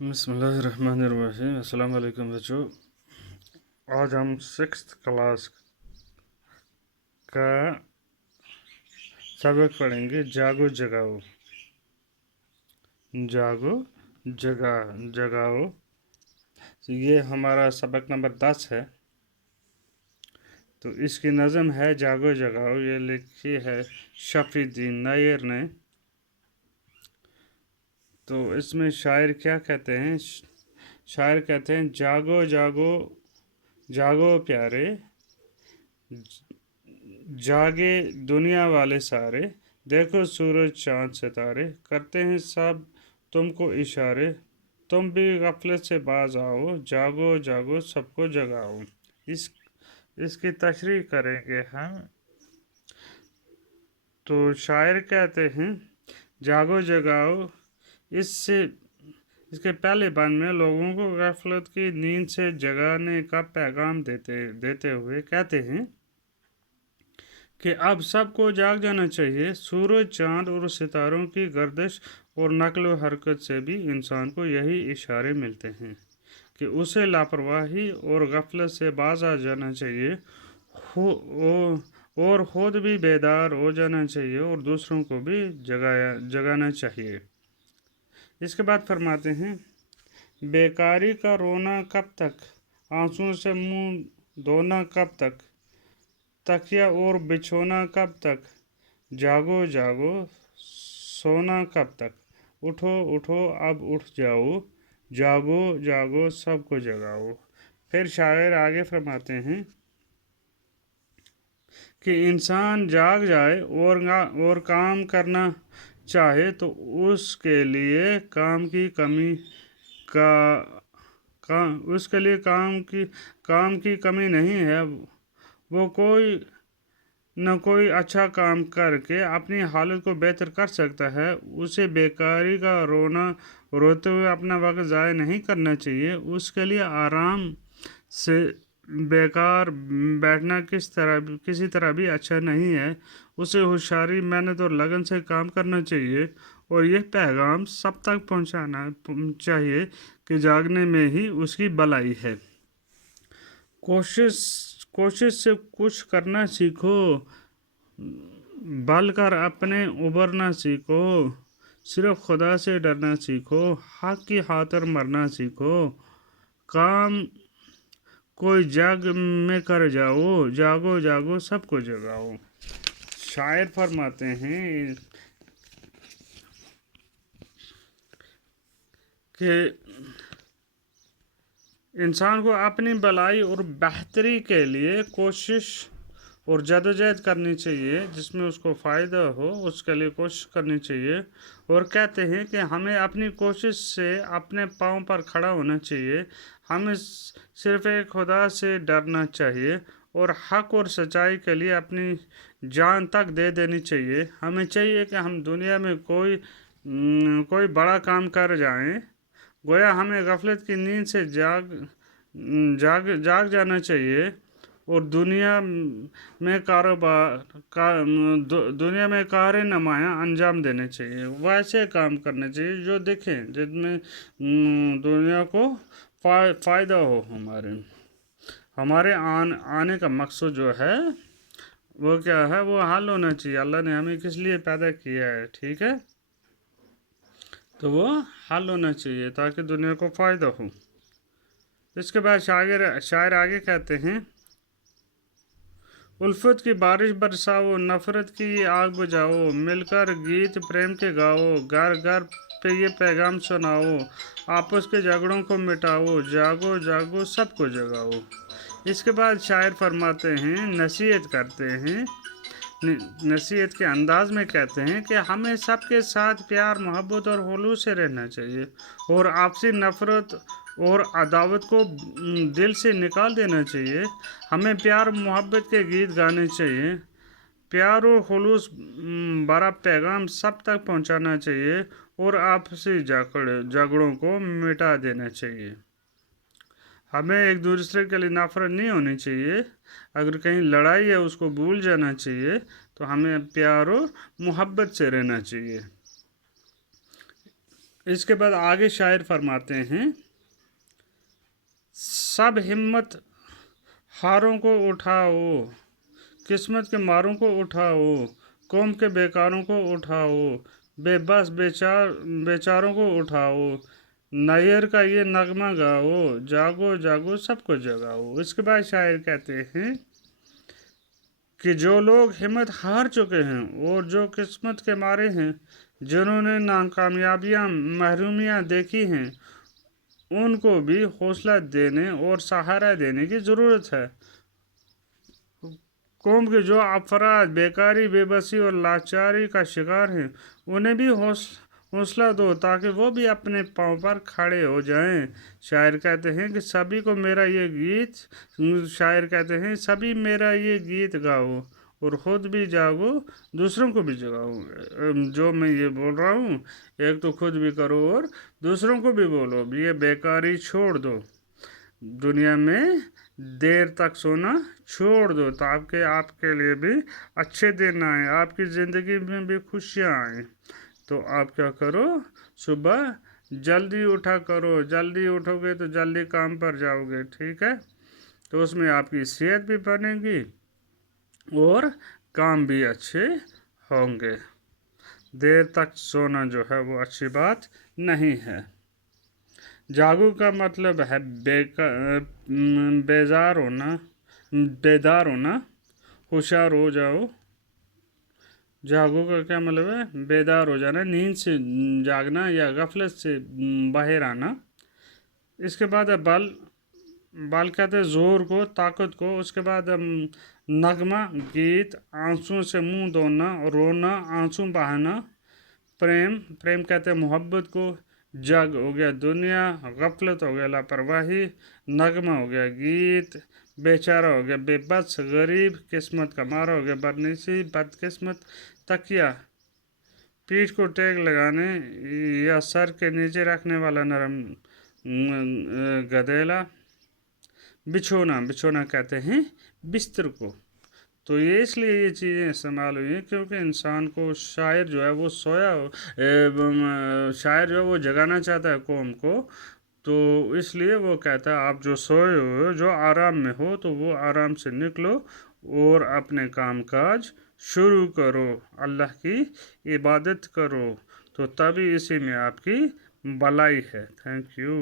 बिस्मिल्लाहिर्रहमानिर्रहीम। अस्सलाम वालेकुम बच्चों। आज हम 6th क्लास का सबक पढ़ेंगे। जागो जगाओ। जागो जगाओ। तो ये हमारा सबक नंबर 10 है। तो इसकी नज़म है जागो जगाओ। ये लिखी है शफीउद्दीन नायर ने। तो इसमें शायर क्या कहते हैं? शायर कहते हैं, जागो जागो जागो प्यारे, जागे दुनिया वाले सारे, देखो सूरज चांद सितारे, करते हैं सब तुमको इशारे, तुम भी गफलत से बाज आओ, जागो जागो सबको जगाओ। इसकी तशरीह करेंगे हम। तो शायर कहते हैं, जागो जगाओ। इसके पहले बंद में लोगों को गफलत की नींद से जगाने का पैगाम देते हुए कहते हैं कि अब सबको जाग जाना चाहिए। सूरज चांद और सितारों की गर्दिश और नक्ल व हरकत से भी इंसान को यही इशारे मिलते हैं कि उसे लापरवाही और गफलत से बाज आ जाना चाहिए और खुद भी बेदार हो जाना चाहिए और दूसरों को भी जगाना चाहिए। इसके बाद फरमाते हैं, बेकारी का रोना कब तक, आंसुओं से मुंह धोना कब तक, तकिया और बिछोना कब तक, जागो जागो सोना कब तक, उठो उठो अब उठ जाओ, जागो जागो सबको जगाओ। फिर शायर आगे फरमाते हैं कि इंसान जाग जाए और काम करना चाहे तो उसके लिए काम की कमी नहीं है। वो कोई न कोई अच्छा काम करके अपनी हालत को बेहतर कर सकता है। उसे बेकारी का रोते हुए अपना वक्त ज़ाया नहीं करना चाहिए। उसके लिए आराम से बेकार बैठना किसी तरह भी अच्छा नहीं है। उसे होशियारी, मेहनत और लगन से काम करना चाहिए और यह पैगाम सब तक पहुंचाना चाहिए कि जागने में ही उसकी भलाई है। कोशिश से कुछ करना सीखो, बल कर अपने उबरना सीखो, सिर्फ खुदा से डरना सीखो, हक की खातिर मरना सीखो, काम कोई जग में कर जाओ, जागो जागो सबको जगाओ। शायर फरमाते हैं कि इंसान को अपनी भलाई और बेहतरी के लिए कोशिश और जदोजहद करनी चाहिए, जिसमें उसको फ़ायदा हो उसके लिए कोशिश करनी चाहिए। और कहते हैं कि हमें अपनी कोशिश से अपने पाँव पर खड़ा होना चाहिए। हमें सिर्फ़ एक खुदा से डरना चाहिए और हक और सच्चाई के लिए अपनी जान तक दे देनी चाहिए। हमें चाहिए कि हम दुनिया में कोई बड़ा काम कर जाएं। गोया हमें गफलत की नींद से जाग जाना चाहिए और दुनिया में कार नमाया अंजाम देने चाहिए। वैसे काम करने चाहिए जो देखें, जिनमें दुनिया को फ़ायदा हो। हमारे आने का मकसद जो है वो क्या है, वो हल होना चाहिए। अल्लाह ने हमें किस लिए पैदा किया है, ठीक है, तो वो हल होना चाहिए ताकि दुनिया को फ़ायदा हो। इसके बाद शायर आगे कहते हैं, उल्फत की बारिश बरसाओ, नफ़रत की आग बुझाओ, मिलकर गीत प्रेम के गाओ, घर घर पे ये पैगाम सुनाओ, आपस के झगड़ों को मिटाओ, जागो जागो सबको जगाओ। इसके बाद शायर फरमाते हैं, नसीहत करते हैं, नसीहत के अंदाज में कहते हैं कि हमें सबके साथ प्यार मोहब्बत और खुलूस से रहना चाहिए और आपसी नफ़रत और अदावत को दिल से निकाल देना चाहिए। हमें प्यार मोहब्बत के गीत गाने चाहिए, प्यार और खुलूस भरा पैगाम सब तक पहुंचाना चाहिए और आपसी झगड़ों को मिटा देना चाहिए। हमें एक दूसरे के लिए नफरत नहीं होनी चाहिए। अगर कहीं लड़ाई है उसको भूल जाना चाहिए। तो हमें प्यार और मोहब्बत से रहना चाहिए। इसके बाद आगे शायर फरमाते हैं, सब हिम्मत हारों को उठाओ, किस्मत के मारों को उठाओ, कौम के बेकारों को उठाओ, बेबस बेचारों को उठाओ, नायर का ये नगमा गाओ, जागो जागो सबको जगाओ। इसके बाद शायर कहते हैं कि जो लोग हिम्मत हार चुके हैं और जो किस्मत के मारे हैं, जिन्होंने नाकामयाबियां महरूमियां देखी हैं, उनको भी हौसला देने और सहारा देने की ज़रूरत है। कौम के जो अफराद बेकारी, बेबसी और लाचारी का शिकार हैं, उन्हें भी हौसला दो ताकि वो भी अपने पाँव पर खड़े हो जाएं। शायर कहते हैं कि सभी को मेरा ये गीत शायर कहते हैं सभी मेरा ये गीत गाओ और ख़ुद भी जागो, दूसरों को भी जगाओ। जो मैं ये बोल रहा हूँ, एक तो खुद भी करो और दूसरों को भी बोलो, ये बेकारी छोड़ दो, दुनिया में देर तक सोना छोड़ दो ताकि आपके लिए भी अच्छे दिन आए, आपकी ज़िंदगी में भी खुशियाँ आएँ। तो आप क्या करो, सुबह जल्दी उठा करो, जल्दी उठोगे तो जल्दी काम पर जाओगे, ठीक है। तो उसमें आपकी सेहत भी बनेगी और काम भी अच्छे होंगे। देर तक सोना जो है वो अच्छी बात नहीं है। जागो का मतलब है बेजार होना, बेदार होना, होशियार हो जाओ। जागो का क्या मतलब है, बेदार हो जाना, नींद से जागना या गफलत से बाहर आना। इसके बाद है बल, बल कहते हैं ज़ोर को, ताकत को। उसके बाद नगमा गीत, आंसुओं से मुंह धोना, रोना, आंसू बहाना। प्रेम, प्रेम कहते हैं मोहब्बत को। जग हो गया दुनिया, गफलत हो गया लापरवाही, नगमा हो गया गीत, बेचारा हो गया बेबस गरीब, किस्मत का मारा हो गया बदनसीब बदकिस्मत। तकिया, पीठ को टेक लगाने या सर के नीचे रखने वाला नरम गदेला। बिछोना, बिछोना कहते हैं बिस्तर को। तो ये इसलिए ये चीज़ें इस्तेमाल हुई हैं क्योंकि इंसान को शायर जो है वो शायर जो है वो जगाना चाहता है कौम को। तो इसलिए वो कहता है आप जो सोए हो, जो आराम में हो, तो वो आराम से निकलो और अपने काम काज शुरू करो, अल्लाह की इबादत करो, तो तभी इसी में आपकी भलाई है। Thank you.